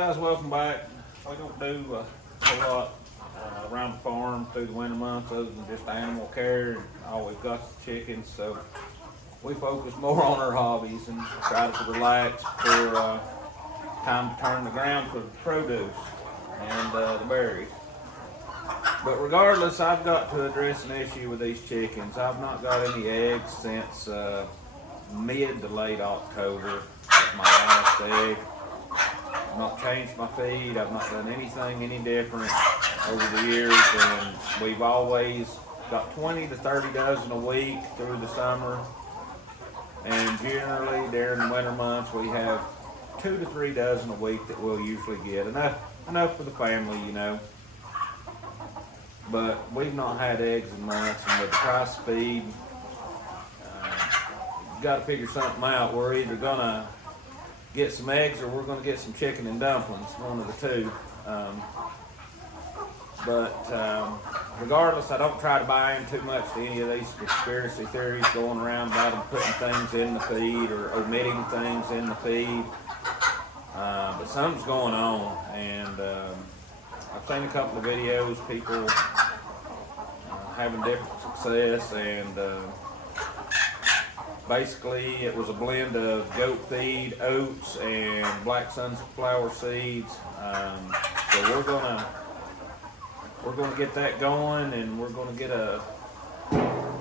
guys, welcome back. We don't do a whole lot around the farm through the winter months other than just animal care and all we've got is chickens, so we focus more on our hobbies and try to relax for time to turn the ground for the produce and the berries. But regardless, I've got to address an issue with these chickens. I've not got any eggs since mid to late October. That's my last egg. I've not changed my feed. I've not done anything any different over the years, and we've always got 20 to 30 dozen a week through the summer. And generally during the winter months, we have 2 to 3 dozen a week that we'll usually get. Enough for the family, you know. But we've not had eggs in months, and with the price of feed, you've got to figure something out. We're either gonna get some eggs or we're gonna get some chicken and dumplings, one of the two. Regardless, I don't try to buy in too much to any of these conspiracy theories going around about them putting things in the feed or omitting things in the feed. But something's going on, and I've seen a couple of videos, people having different success, and basically it was a blend of goat feed, oats, and black sunflower seeds. So we're gonna get that going, and we're gonna get a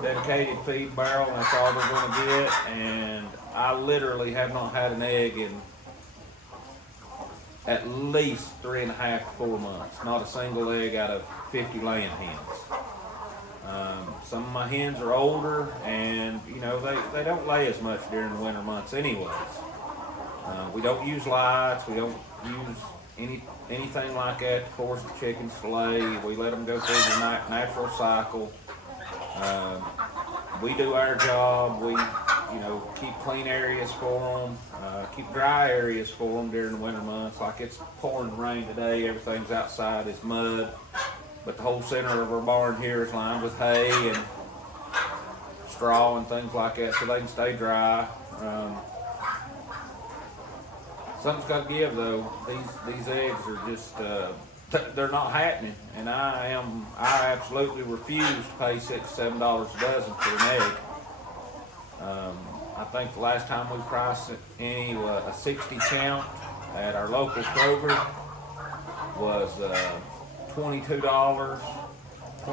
dedicated feed barrel, and that's all we're gonna get. And I literally have not had an egg in at least 3.5 to 4 months. Not a single egg out of 50 laying hens. Some of my hens are older, and you know they don't lay as much during the winter months anyways. We don't use lights. We don't use anything like that to force the chickens to lay. We let them go through the natural cycle. We do our job. We keep clean areas for them, keep dry areas for them during the winter months. Like it's pouring rain today, everything's outside is mud, but the whole center of our barn here is lined with hay and straw and things like that so they can stay dry. Something's got to give though. These eggs are just they're not happening, and I absolutely refuse to pay $6-7 a dozen for an egg. I think the last time we priced a 60 count at our local Kroger was $22, $23. I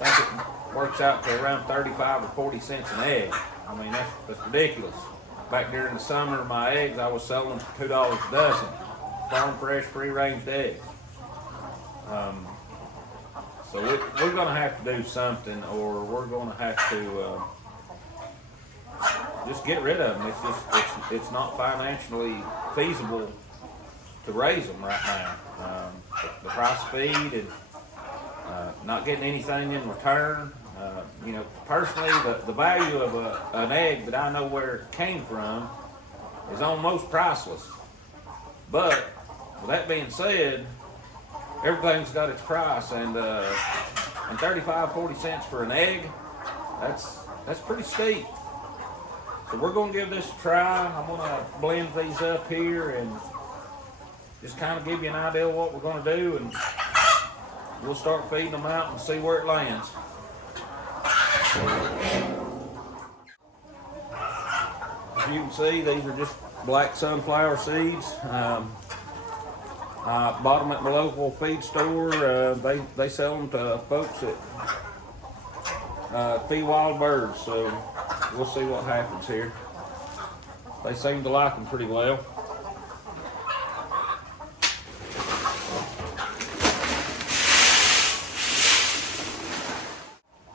think it works out to around 35 or 40 cents an egg. I mean, that's ridiculous. Back during the summer, my eggs I was selling for $2 a dozen. Farm fresh, free-range eggs. So we're going to have to do something, or we're going to have to just get rid of them. It's not financially feasible to raise them right now. The price of feed and not getting anything in return. Personally, the value of an egg that I know where it came from is almost priceless. But with that being said, everything's got its price, and 35, 40 cents for an egg, that's pretty steep. So we're gonna give this a try. I'm gonna blend these up here and just kind of give you an idea of what we're gonna do, and we'll start feeding them out and see where it lands. As you can see, these are just black sunflower seeds. I bought them at my local feed store. They sell them to folks that feed wild birds, so we'll see what happens here. They seem to like them pretty well.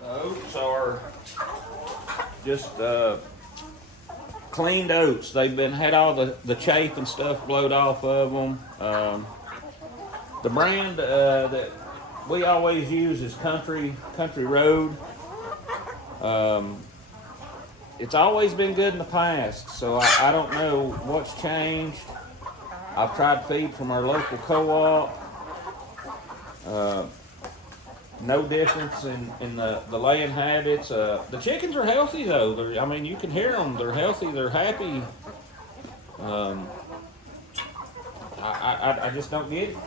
The oats are just cleaned oats. They've had all the chaff and stuff blowed off of them. The brand that we always use is Country Road. It's always been good in the past, so I don't know what's changed. I've tried feed from our local co-op. No difference in the laying habits. The chickens are healthy though. You can hear them. They're healthy. They're happy. I just don't get it.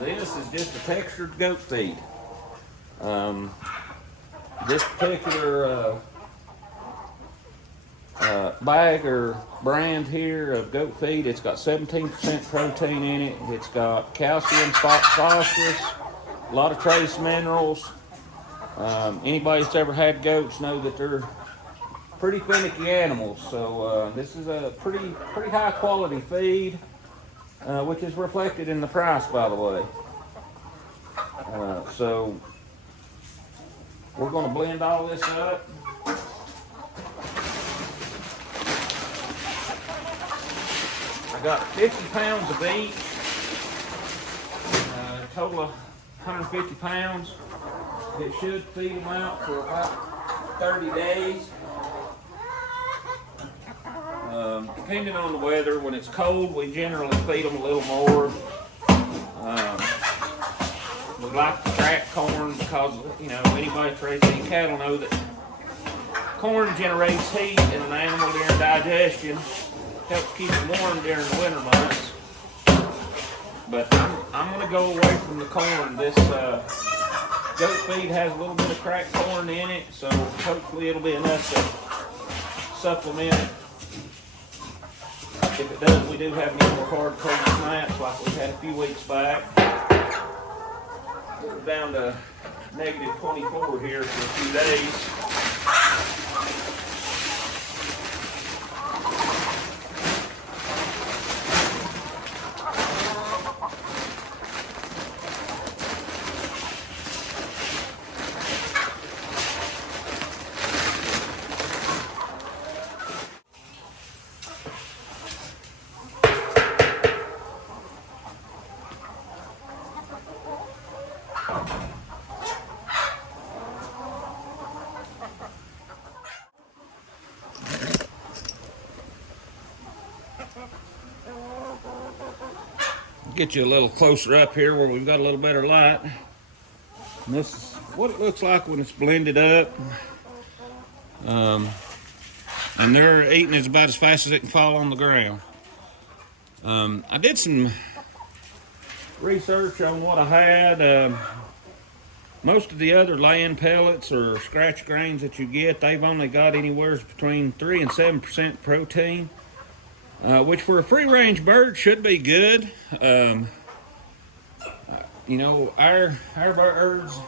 This is just a textured goat feed. This particular bag or brand here of goat feed, it's got 17% protein in it. It's got calcium, phosphorus, a lot of trace minerals. Anybody that's ever had goats know that they're pretty finicky animals. So this is a pretty high quality feed, which is reflected in the price, by the way. So we're going to blend all this up. I got 50 pounds of each, total of 150 pounds. It should feed them out for about 30 days. Depending on the weather, when it's cold, we generally feed them a little more. We like to crack corn because, you know, anybody that's raising cattle know that corn generates heat in an animal during digestion, helps keep them warm during the winter months. But I'm going to go away from the corn. This goat feed has a little bit of cracked corn in it, so hopefully it'll be enough to supplement it. If it does, we do have any more hard cold snaps like we had a few weeks back. We're down to negative 24 here for a few days. Get you a little closer up here where we've got a little better light. And this is what it looks like when it's blended up. And they're eating it about as fast as it can fall on the ground. I did some research on what I had. Most of the other land pellets or scratch grains that you get, they've only got anywhere between 3 and 7% protein. Which for a free-range bird should be good. You know, our birds,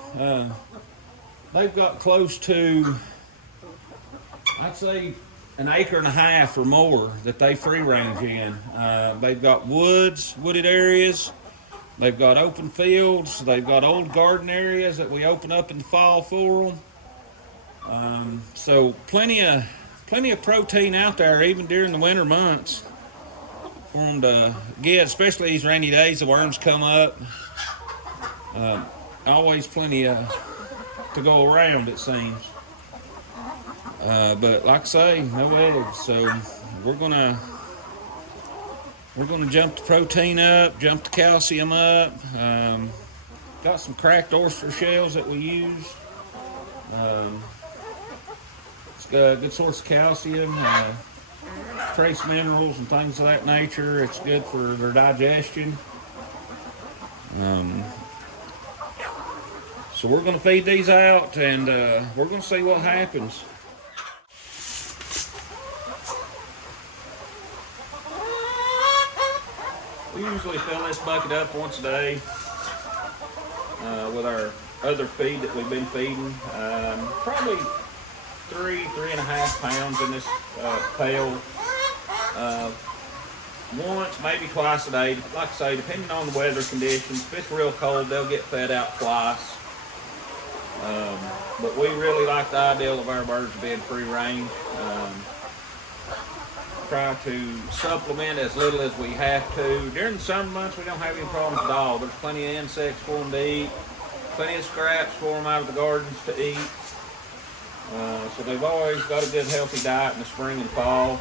they've got close to, I'd say, 1.5 acres or more that they free-range in. They've got wooded areas. They've got open fields. They've got old garden areas that we open up in the fall for them. So plenty of protein out there, even during the winter months, for them to get, especially these rainy days. The worms come up. Always plenty to go around, it seems. But like I say, no eggs. So we're gonna jump the protein up, jump the calcium up. Got some cracked oyster shells that we use. It's got a good source of calcium, trace minerals and things of that nature. It's good for their digestion. So we're going to feed these out, and we're going to see what happens. We usually fill this bucket up once a day with our other feed that we've been feeding. Probably 3.5 pounds in this pail. Once, maybe twice a day. Like I say, depending on the weather conditions. If it's real cold, they'll get fed out twice. But we really like the ideal of our birds being free range. Try to supplement as little as we have to. During the summer months, we don't have any problems at all. There's plenty of insects for them to eat, plenty of scraps for them out of the gardens to eat. So they've always got a good healthy diet in the spring and fall.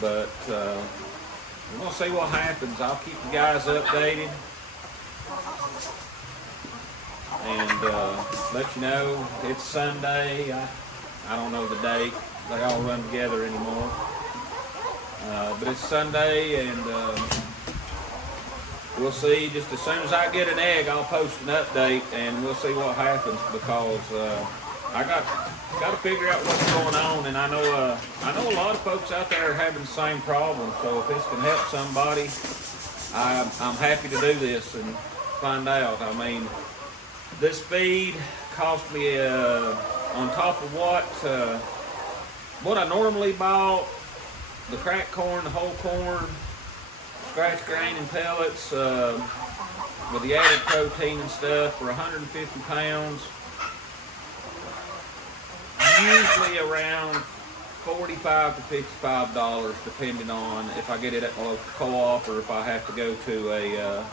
But we're going to see what happens. I'll keep the guys updated and let you know. It's Sunday. I don't know the date. They all run together anymore. But it's Sunday, and we'll see. Just as soon as I get an egg, I'll post an update, and we'll see what happens, because I got to figure out what's going on. And I know a lot of folks out there are having the same problem. So if this can help somebody, I'm happy to do this and find out. I mean, this feed cost me on top of what I normally bought, the cracked corn, the whole corn, scratch grain and pellets, with the added protein and stuff, for 150 pounds, usually around $45 to $55, depending on if I get it at the local co-op or if I have to go to a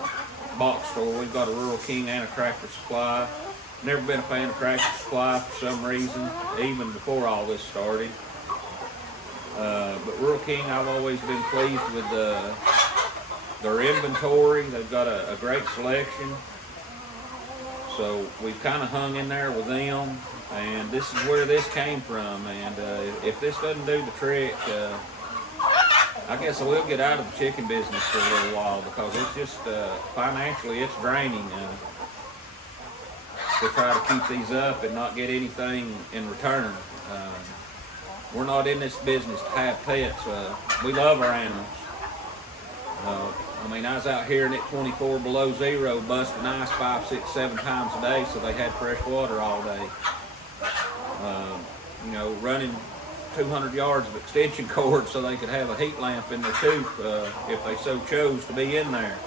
box store. We've got a Rural King and a Tractor Supply. Never been a fan of Tractor Supply for some reason, even before all this started. But Rural King, I've always been pleased with their inventory. They've got a great selection. So we've kind of hung in there with them, and this is where this came from. And if this doesn't do the trick, I guess I will get out of the chicken business for a little while, because it's just financially it's draining to try to keep these up and not get anything in return. We're not in this business to have pets. We love our animals. I mean, I was out here and at 24 below zero, busting ice 5, 6, 7 times a day, so they had fresh water all day. You know, running 200 yards of extension cord so they could have a heat lamp in their coop if they so chose to be in there.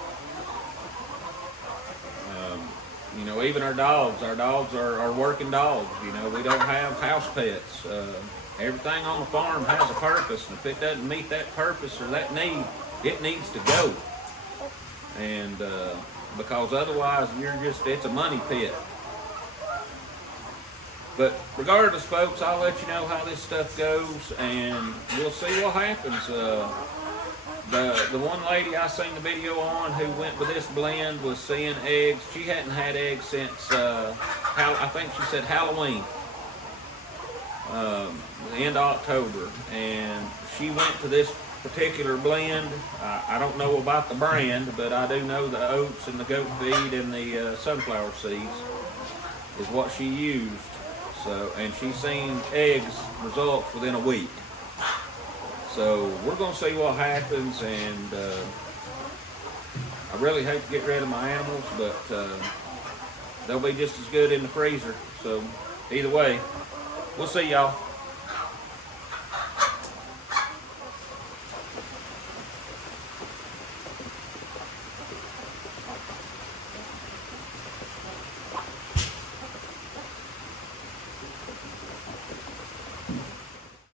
You know, even our dogs are working dogs. You know, we don't have house pets. Everything on the farm has a purpose, and if it doesn't meet that purpose or that need, it needs to go. And because otherwise it's a money pit. But regardless, folks, I'll let you know how this stuff goes, and we'll see what happens. The one lady I seen the video on who went with this blend was seeing eggs. She hadn't had eggs since, I think she said Halloween. The end of October, and she went to this particular blend. I don't know about the brand, but I do know the oats and the goat feed and the sunflower seeds is what she used. So, and she's seen eggs results within a week. So we're gonna see what happens, and I really hate to get rid of my animals, but they'll be just as good in the freezer. So either way, we'll see y'all.